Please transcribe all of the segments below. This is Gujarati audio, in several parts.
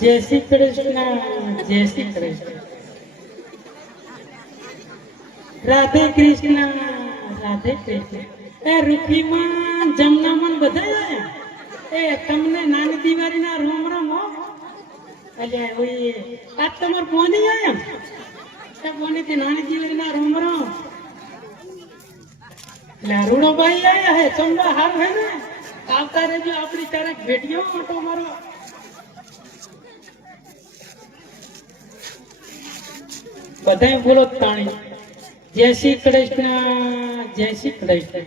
जय श्री कृष्ण, जय श्री कृष्ण। राधे कृष्ण, राधे कृष्ण। ए રૂખીમાં જમનામાં બધાય એ તમને નાની દિવાળીના રોમ રોમ હો અલ્યા ઓય આ તમાર કોની આયા તે કોની તે નાની દિવાળીના રોમ રોમ લા રૂડો ભાઈ આયા હે ચંબા હાર હે ને આવતા રહેજો આપણી ક્યારેક ભેટીઓ ઓટો મારો બધાય બોલો તાણી जय श्री कृष्ण, जय श्री कृष्ण।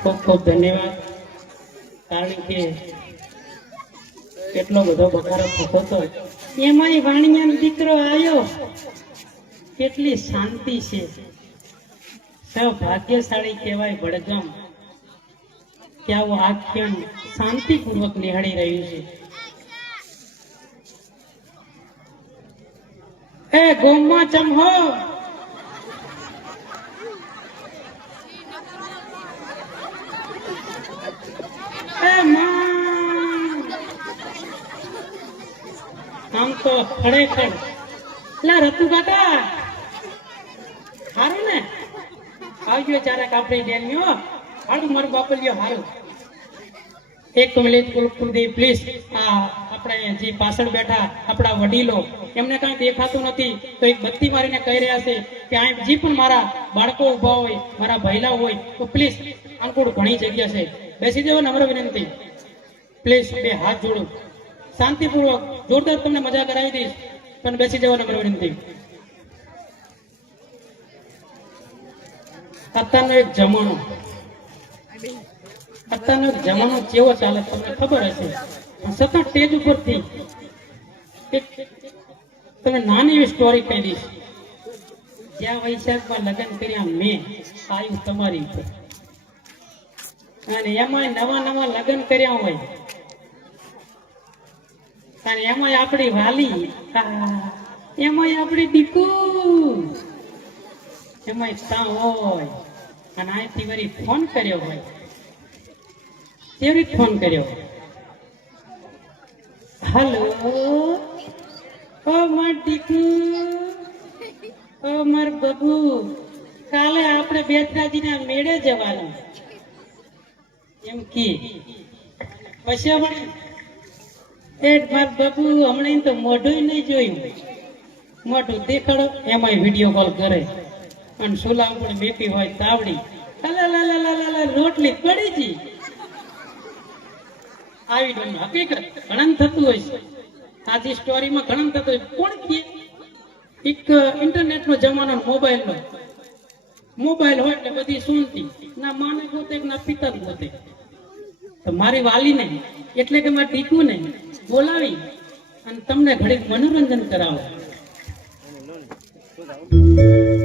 खूब खूब धन्यवाद। कारण के કેટલો બધો બખારો થતો એમાંય વાણિયાનો દીકરો આવ્યો કેટલી શાંતિ છે સૌભાગ્યશાળી કહેવાય વડગામ કે આવું આખ્યાન શાંતિપૂર્વક નિહાળી રહ્યું છે। ए गोमा चम हो ए मां हम तो खड़े खड़ ला रतु काका हारू ने आवજો ચારે કાપડી ડેલ્યો હાડું મારું બાપલિયો હારું एक मिनिट कुलकुलदेव प्लीज આપણે જે પાછળ બેઠા આપણા વડીલો એમને કાંઈ દેખાતું નથી તો એક બત્તી મારીને કહી રહ્યા છે કે આ જે પણ મારા બાળકો ઊભા હોય મારા ભૈલા હોય તો પ્લીઝ અનુકૂળ ઘણી જગ્યા છે બેસી જવો નમ્ર વિનંતી પ્લીઝ બે હાથ જોડો શાંતિપૂર્વક જોરદાર તમને મજા કરાવી દઈશ પણ બેસી જવો નમ્ર વિનંતી। અત્યારનો એક જમાનો અત્યારનો જમાનો કેવો ચાલે તમને ખબર હશે સતત સ્ટેજ ઉપરથી તમે નાની એવી સ્ટોરી કહી દઈશ જ્યાં વૈશાખમાં લગ્ન કર્યા મેં આવ્યું તમારી ઉપર અને એમાં નવા નવા લગ્ન કર્યા હોય અને એમાં આપણી વાલી એમાં આપણી દીકુ એમાં તા હોય અને અહીંથી વળી ફોન કર્યો હોય કેવી રીતે ફોન કર્યો हेलो ओ मार टीकू ओ मार बबू काले आपणे बेतराजीना मेळे जवानुं एम की पछी वળી ए मार बबू हमणे तो मोढुं नहीं जोयुं मोढुं देखाडो एमाय विडियो कॉल करे अने सोला पण बेपी होय तावड़ी ला ला ला ला ला रोटली पड़ी जी આવી ડોન હકીકત ઘણન થતું હોય છે આજી સ્ટોરીમાં ઘણન થતું હોય કોણ કે એક ઇન્ટરનેટનો જમાનો મોબાઈલ હોય એટલે બધી સુનતી ના માને ગોતે ના પિતા ગોતે તો મારી વાલીને એટલે કે મારા ટીકુને બોલાવી અને તમને ઘડીક મનોરંજન કરાવો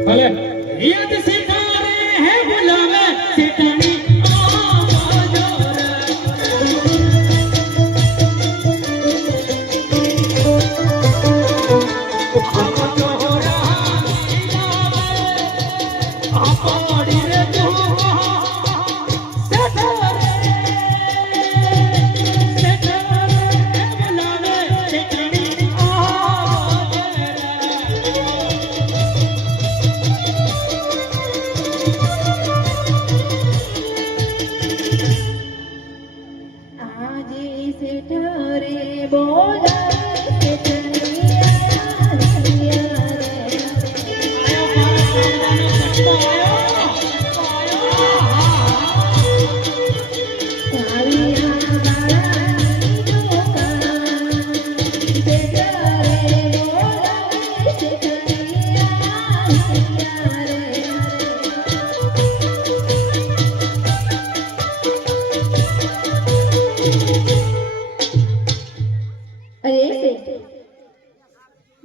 ભલે યાદ સિતારે હે બોલાવે સિતાણી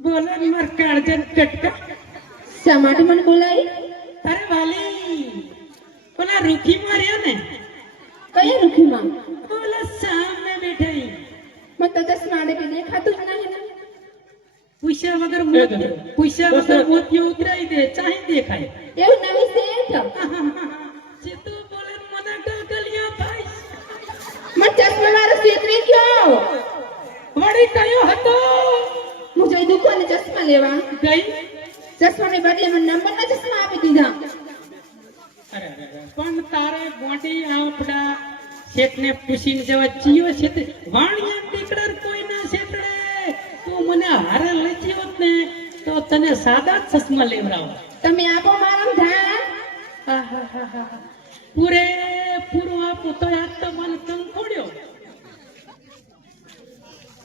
બોલો ને માર કાળજન કટકા શા માટે મને બોલાવી? તારે વાલી ઓલા રૂખી માર્યો ને કઈ રૂખીમાં? ઓલા સામે બેઠી મને તો ચશ્મા કે દેખાતું જ નહીં ને. પૂછ્યા વગર મોતિયો ઉતરાઈ દે ચાહી દેખાય એવું નવી શેઠ. સીધું બોલે મને કાકલિયા ભાઈ મને ચશ્મા વાળો શેઠ વેખ્યો. વળી કયો હતો હું જઈ દુકાને ચશ્મા લેવા ગઈ ચશ્માની બદલે મને નંબરના ચશ્મા આપી દીધા. અરે પણ તારે બોડી આપડા શેઠને પૂછીને જવા જીયો છે તે વાણિયા દીકડા કોઈ ના શેઠડે તું મને હારે લઈ જીયો ને તો તને સાદા જ ચશ્મા લેવરાવો. તમે આપો મારા ધ્યાન. પૂરું આપું તો આજ તો મને તંગ ખોડ્યો.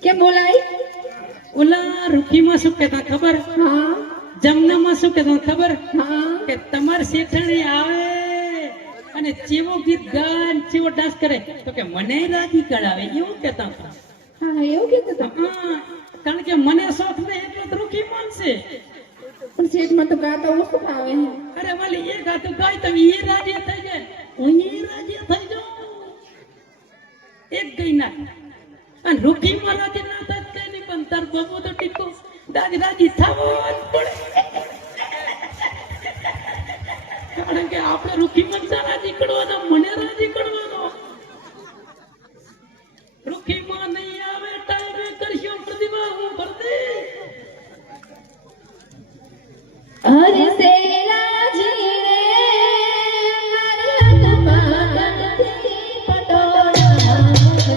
કેમ બોલાય? ઓલા રૂખીમાં શું કહેતા ખબર? હા જમનામાં શું કહેતા ખબર? હા કે તમાર શેઠણી આવે અને ચેવો ગીત ગાન ચેવો ડાન્સ કરે તો કે મને રાજી કરાવે એવું કહેતા હતા. હા એવું કીધું તો. હા, કારણ કે મને શોખ નહીં એટલે તો રૂખી માનશે. પણ શેઠમાં તો ગાતા ઓછું ફાવે. અરે વાલી એ ગાતું ગાય તો એ રાજી થઈ જાય હું એ રાજી થઈ જાઉં. એક ગઈ ના અને રૂખી માં રાજી ના થાય કઈ નહીં પણ તાર બાબુ તો ટીકો દાદી રાજી થવો જ પડે. કારણ કે આપણે રૂખી માં રાજી કરવાનો મને રાજી કરવાનો. રૂખી માં નહીં આવે ટાઈમે કરશો પ્રતિભા હું ભરતે. હરે સેલાજી રે મારા પાગલથી પટોળા મોગરાવજો.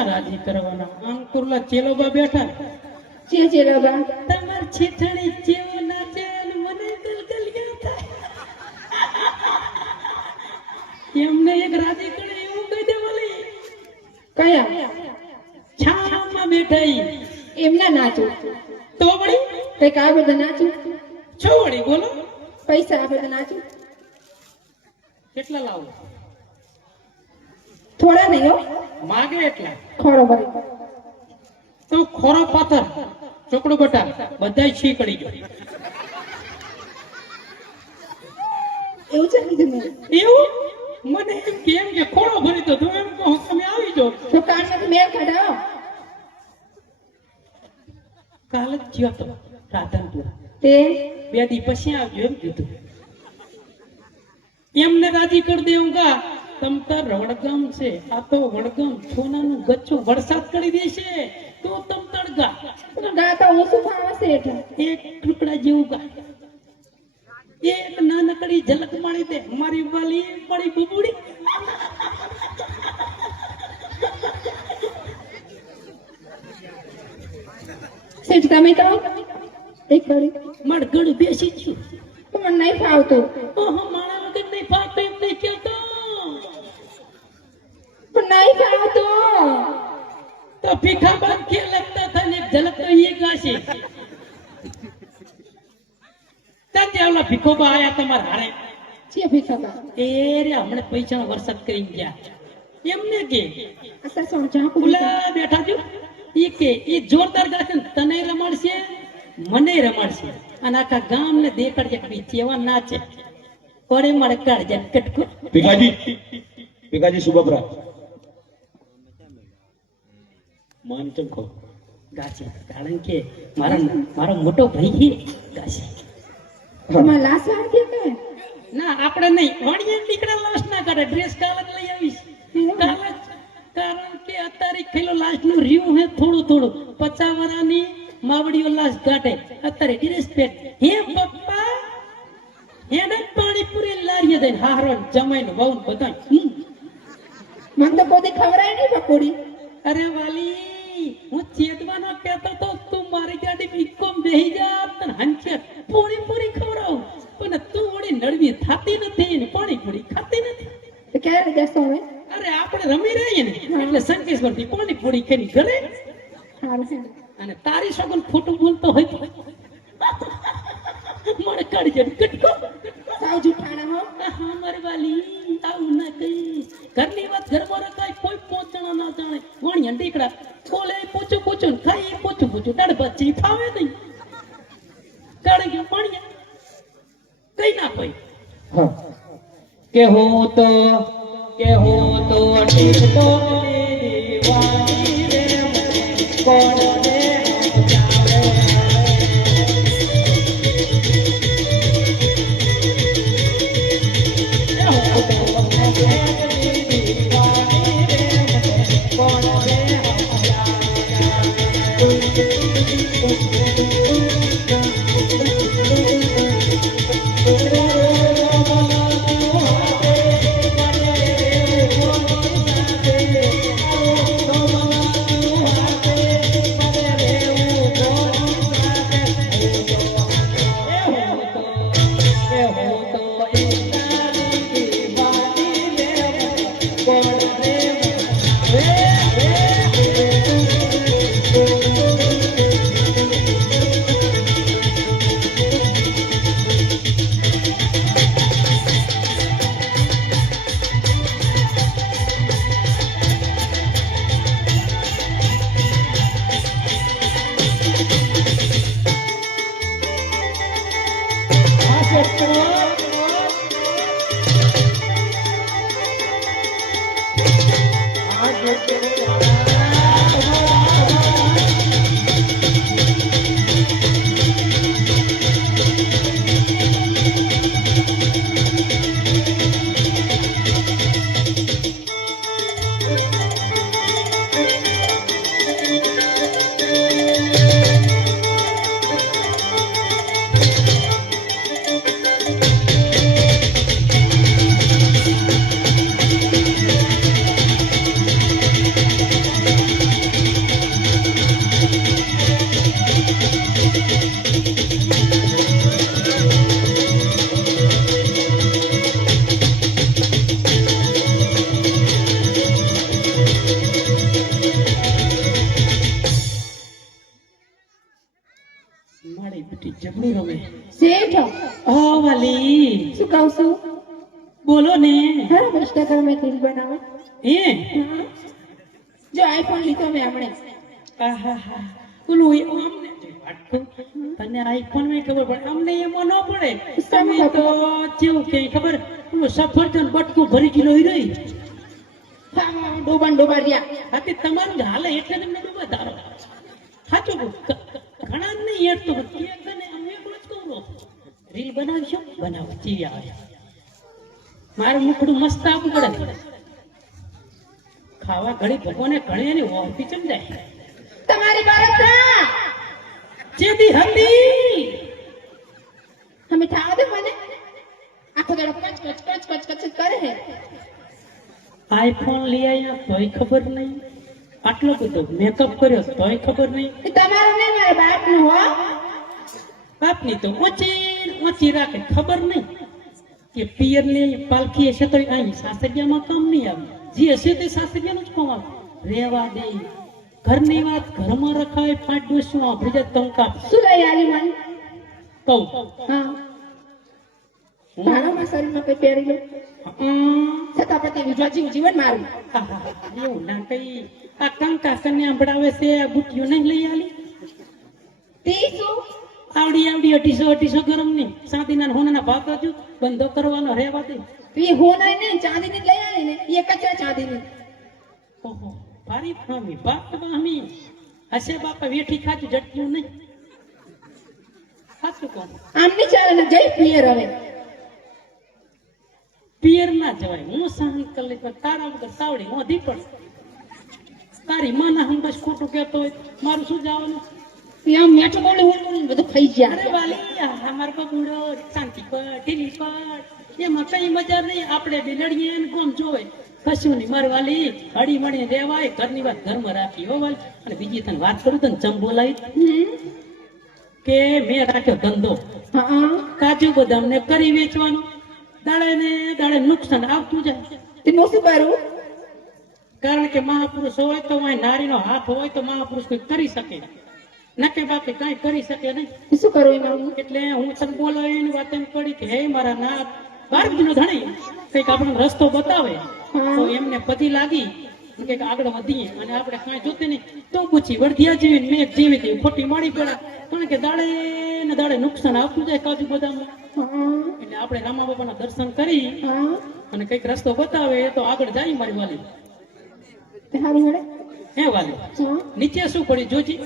કોના રાજી કરવાના? અંકુરલા ચેલોબા બેઠા. ચેલાબા તમાર છેઠણી ચેવો નાચે અને મને ગલગલિયા થાય. એમને એક રાજી કરે એવું કહી દે વળી. કયા છામમાં બેઠા ઈ. એમના નાચું તો વળી કઈક આ બધા નાચું છો વળી બોલો. પૈસા આ બધા નાચું કેટલા લાવો? થોડા નહીં હો માગે એટલા. ખોરો ભરી તો ખોરો પાથર ચોકડો બટા બધાય છી કરી ગયો. એવું છે કીધું મેં એવું મને એમ કે ખોડો ભરી તો તું એમ કહો તમે આવી જાઓ. તો કાનમાંથી મેળ કાઢાવો કાલ જ જ્યો તો રાધનપુર. તે 2 દી પછી આવજો એમ કીધું. એમને રાજી કરી દે હું કા તમ તાર વડગામ છે. આ તો વડગામ સોનાનું ગચ્ચું વરસાદ કરી દેશે તો તમ તડગા ગાતા ઓછું ફાવશે એટલે એક ટુકડા જેવું ગા. એક નાનકડી ઝલક મારી દે મારી વાલી પડી બબુડી. શેઠ તમે કહો એક ઘડી મડગડ બેસી છું. તો મને નહીં ફાવતું ઓહો મારા વગર નહીં ફાવતો એમ નહીં કહેતો. પણ નહીં ફાવતું તો ભીખા બાદ કે લગતા था ને ઝલક તો ये ગાશે. તાતે ઓલા ભીખોબા આયા તમાર હારે. છે ભીખાબા એ રે હમણે પૈસાનો વરસાદ કરી ગયા. એમને કે અસર સોણ ચાકુ ઓલા બેઠા છો ઈ કે ઈ જોરદાર ગાશે ને તને રમાડશે મને રમાડશે અને આખા ગામને દેખાડશે કે ચેવા નાચે. પડે મળે કાઢ કટકો. ભીખાજી સુબબરા માન ચમકો ગાશે કારણ કે મારો મોટો ભાઈ છે ગાશે. તમારા લાસ વાળતી કે ના આપણે નહીં વણીએ નીકળે લાશ ના કાઢે. ડ્રેસ કાલ જ લઈ આવીશ કાલ જ. કારણ કે અત્યારે ખેલો લાશ નું રહ્યું હે થોડું 50 વર્ષની માવડીઓ લાશ કાઢે અત્યારે ડ્રેસ પેટ. હે પપ્પા એને પાણીપુરી લારીએ દઈને હારો જમાઈને વહુ બધા. મને તો કોઈ ખવરાય નહીં પકોડી અરે વાલી હું ચેતવાનો કહેતો તો તું મારી ગાડી બીકોમ બેહી જાત ને હંચે પૂરી ખવડાવ પણ તું વળી નડવી થાતી નથી ને પાણીપુરી ખાતી નથી. તો ક્યારે જશો હવે અરે આપણે રમી રહીએ ને એટલે સંકેશ્વરથી પાણીપુરી કરી ઘરે. સારું છે અને તારી સગન ખોટું બોલતો હોય તો મને કાઢી જાય કટકો. સાવ જુઠાણા હો હા મારી વાલી આવું ના કહીશ. ઘરની વાત ઘરમાં રખાય કોઈ પહોંચણા ના જાણે. વણિયા ટીકડા ખોલે પૂછું ખાઈ પૂછું દાળ બચ્ચી ફાવે નહીં. કાઢી ગયો વણિયા કઈ ના કોઈ હા કે હું તો ઠીક તો દીવાની રે કોણ રે કહું છું બોલો ને. હા ઇન્સ્ટાગ્રામ માં રીલ બનાવે એ હા. જો આઈફોન લીધો મેં હમણે આહાહા. ઓલું એ અમને વાટકું. તને આઈફોન માં ખબર પડે, અમને એમાં ન પડે. તમે તો કેવું કે ખબર, ઓલું સફરજન બટકું ભરી કિલો રહી. ડોબા ડોબા રહ્યા આથી તમારું જ હાલે એટલે તમને ડૂબા ધારો. સાચું કહું. ઘણા જ નહીં યાર, તો કે તને અમે એટલું જ કહું છું. રીલ બનાવશો? બનાવો, ચીવી આવે. મારું મુખડું મસ્ત આપવું પડે. ખાવા ઘડી ભગવાને ઘણી એની ઓફી ચમજાય. તમારી બાળકરા જેદી હતી અમે થાવ દે મને આખો દાડો કચ કચ કચ કચ કચ કરે હે આઈફોન લઈ આવ્યા તોય ખબર નહીં, આટલો બધો મેકઅપ કર્યો તોય ખબર નહીં. એ તમારું નહીં મારા બાપનું હો બાપની તો ઊંચી રાખે, ખબર નહીં કે પિયર ને પાલખી હશે તો અહીં સાસરિયામાં કામ નહીં આવે. જે હશે તે સાસરિયાનું જ કામ આવે. રેવા દે, ઘરની વાત ઘરમાં રખાય. 5 ડોસું આપણી જાત ટંકા શું લઈ આલી મને કહું. હા મારામાં શરીરમાં કઈ પહેરી લો છતાં પછી વિજવા જીવન મારું એવું ના કઈ. આ કંકા કને સંભળાવે છે, આ બુટીઓ નહીં લઈ આલી. તે શું આવડી 250 ગરમ ની સાદીના હોનાના ભાગ હજુ બંધો કરવાનો રહેવા દે. એ હોનાય ને ચાંદીની લઈ આલી ને એ કચરા ચાંદીની ઓહો, ભારી ફામી બાપ ફામી હશે. બાપા વેઠી ખાજુ જટક્યું નહીં. સાચું કોણ આમ ની ચાલે ને જઈ પિયર હવે પિયર ના જવાય. હું સહન કરી લઈ પણ તારા વગર સાવડી મોધી પડે. તારી માના હું બસ ખોટું કહેતો હોય મારું શું જવાનું? આમ મેઠું બોલે હું બધું ખાઈ ગયા અરે વાલી, અમાર બબુડો શાંતિ પર ઢીલી પર એમાં કઈ મજા નહીં. આપણે બી લડીએ ને કોમ જોવે, કશું નહીં. માર વાલી હળી મળી રહેવાય, ઘરની વાત ઘરમાં રાખી હો વાલી. અને બીજી તને વાત કરું તને ચમ બોલાવી કે મેં રાખ્યો ધંધો હા કાજુ બદામ ને કરી વેચવાનું. દાડે ને દાડે નુકસાન આવતું જાય. તેનું શું કરું કારણ કે મહાપુરુષ હોય તો નારીનો હાથ હોય તો મહાપુરુષ કોઈ કરી શકે, નકે બાકી કઈ કરી શકે નહીં. શું કરું એમાં હું એટલે હું તને બોલાવીને વાત એમ કરી કે હે મારા નાથ બારજીનો ધણી કઈક આપણને રસ્તો બતાવે તો એમને પતિ લાગી કઈક આગળ વધીએ. અને આપણે કાંઈ જોતે નહીં તો પૂછી વળગિયા જેવી મેં જેવી તેવી ખોટી માડી પડે. કારણ કે દાડે ને દાડે નુકસાન આવતું જાય કાજુ બદામ. એટલે આપણે રામા બાપાના દર્શન કરી અને કઈક રસ્તો બતાવે તો આગળ જાય મારી વાલી. સારું હેડે હે વાલી, નીચે શું પડ્યું જોજી?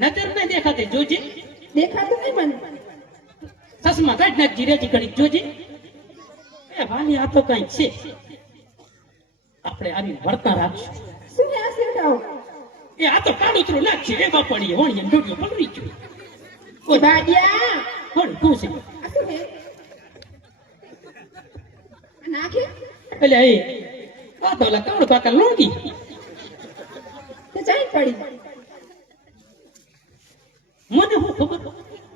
નજર નહીં દેખાતી જોજી. દેખાતું નહીં મને ચશ્મા કાઢ નાખજી રેજી ઘડી જોજી. એ વાલી આ તો કઈક છે. આપણે આની વર્તા રાખશું. શું આ શેઠાઓ એ આ તો કાળુતરું નાખશે. એ બાપડીએ વણીએ ડોડિયો પલરી ગયો. ઓ બાડિયા કોણ તું છે? આ શું હે આ નાખે એટલે એ આ તો ઓલા કાળુ કાકા લોંગી. તો ચાઈ પડી મને હું ખબર.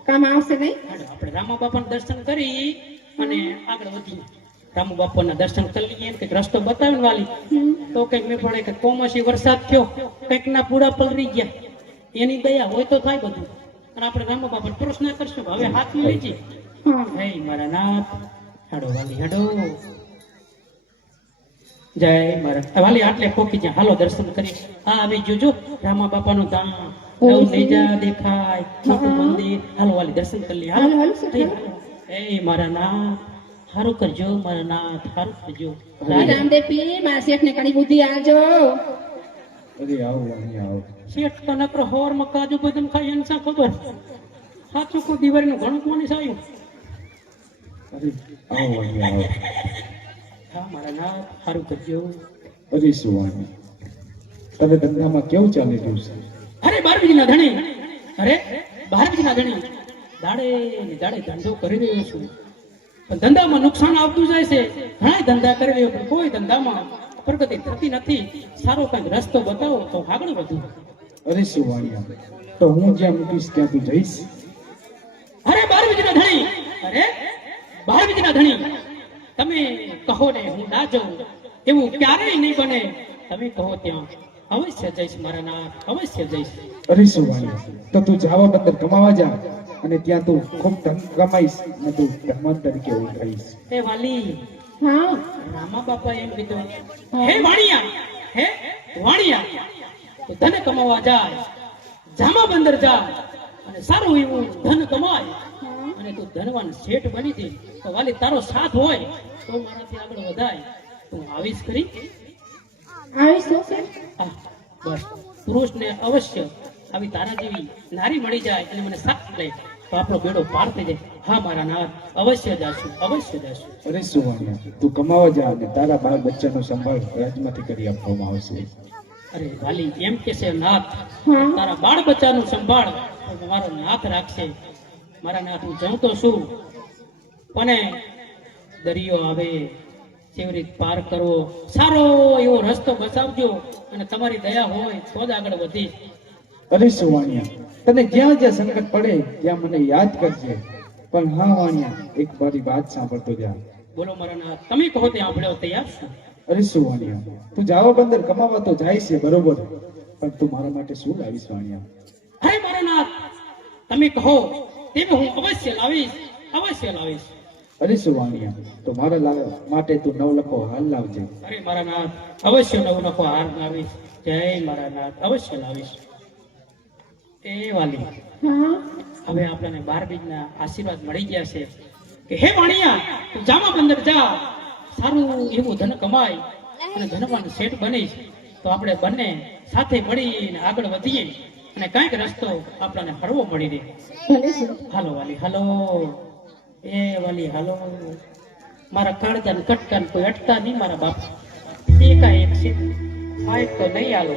કામ આવશે નહીં હાલો આપણે રામા બાપાના દર્શન કરી અને આગળ વધીએ. રામુ બાપાના દર્શન કરી લઈએ, કઈક રસ્તો બતાવે ને વાલી. તો કઈક મેં પણ કઈક કોમોસી વરસાદ થયો, કઈક ના પૂરા પલરી ગયા. એની દયા હોય તો થાય બધું. અને આપણે રામુ બાપાને પ્રશ્ન કરશું હવે હાથમાં લેજે. હા હે મારા નાથ, હાડો વાલી હાડો. જય મારા વાલી. આટલે પોકી જ્યાં હાલો દર્શન કરી. હા આવી જોજો રામા બાપાનું ધામ નવ નેજા દેખાય, મોટું મંદિર. હાલો વાલી દર્શન કરી લઈએ. હાલો હાલો, હાલો, હે મારા નાથ હારું કરજો, મારા નાથ હારું કરજો. રામદેવ પીર મારા શેઠ ને કણી બુદ્ધિ આલજો. અરે આવો વાણી આવો. શેઠ તો નકરો હોરમાં કાજુ બદામ ખાઈ એને શા ખબર. સાચું કોઈ દિવાળીનું ઘણું કોની સાયું. અરે આવો વાણી આવો. હા મારા નાથ હારું કરજો. અરે શું વાણી, તમે ધંધામાં કેવું ચાલી રહ્યું છે? અરે બારબીના ધણી, અરે બારબીના ધણી દાડે ને દાડે ધંધો કરી રહ્યો છું, પણ ધંધામાં નુકસાન આવતું જાય છે. ઘણા ધંધા કરી રહ્યો પણ કોઈ ધંધામાં પ્રગતિ થતી નથી. સારો કઈક રસ્તો બતાવો તો આગળ વધુ. અરે શું વાણી, તો હું જ્યાં મૂકીશ ત્યાં તું જઈશ? અરે બારબીના ધણી, અરે બારબીના ધણી, તમે કહો ને હું ના જાઉં એવું ક્યારેય નહીં બને. તમે કહો ત્યાં અવશ્ય જઈશ મારા નાથ, અવશ્ય જઈશ. અરે શું વાણી, તો તું જવા બદલ કમાવા જા. અને ત્યાં તું ખૂબ ધન કમાઈશ અને તું ધનવાન તરીકે ઓળખાઈશ. એ વાલી હા રામા બાપા એમ કીધું, હે વાણિયા તું ધન કમાવા જાય, જામા બંદર જા અને સારું એવું ધન કમાય અને તું ધનવાન શેઠ બની હતી તો વાલી તારો સાથ હોય તો મારાથી આગળ વધાય. તું આવીશ ખરી? આવીશ તો છે. હા, બસ પુરુષને અવશ્ય આવી તારા જેવી નારી મળી જાય અને મને સાથ લે તો આપણો બેડો પાર થઈ જાય. હા મારા નાથ, અવશ્ય જાશું. અરે સુવાણિયા, તું કમાવા જા અને તારા બાળ બચ્ચાનો સંભાળ રાજમાંથી કરી આપવામાં આવશે. અરે વાલી એમ કે છે નાથ, હા તારા બાળ બચ્ચાનું સંભાળ તો મારો નાથ રાખશે. મારા નાથ હું જાઉં તો શું, પણ દરિયો આવે કેવી રીતે પાર કરવો, સારો એવો રસ્તો બતાવજો અને તમારી દયા હોય તો જ આગળ વધીશ. અરે સુવાણિયા, તને જ્યાં જ્યાં સંકટ પડે ત્યાં મને યાદ કરજે. પણ હા વાણિયા, એક મારી વાત સાંભળતો જા. બોલો મારા નાથ, તમે કહો તે સાંભળ્યો તૈયાર છું. અરે સુવાણિયા, તું જાવા બંદર કમાવા તો જાય છે બરોબર, પણ તું મારા માટે શું લાવીશ વાણિયા? હે મારા નાથ, તમે કહો તે હું અવશ્ય લાવીશ. અરે સુવાણિયા, તો મારા માટે તું નવલખો હાલ લાવજે. અરે મારા નાથ, અવશ્ય નવો હાર લાવીશ. જય મારા નાથ, અવશ્ય લાવીશ. એ વાલી હા હવે આપણને 12 બીજના આશીર્વાદ મળી ગયા છે કે હે વાણિયા તું જામા બંદર જા, સારું એવું ધન કમાય અને ધનવાન શેઠ બનીશ તો આપણે બંને સાથે મળીને આગળ વધીએ અને કાંઈક રસ્તો આપણને હળવો મળી રહે. ભલે છે. હાલો વાલી હાલો, એ વાલી હાલો. મારા કાળજાને કટકાને કોઈ અટતા નહીં મારા બાપ. એકાએક છે સાહેબ તો નહીં હાલો.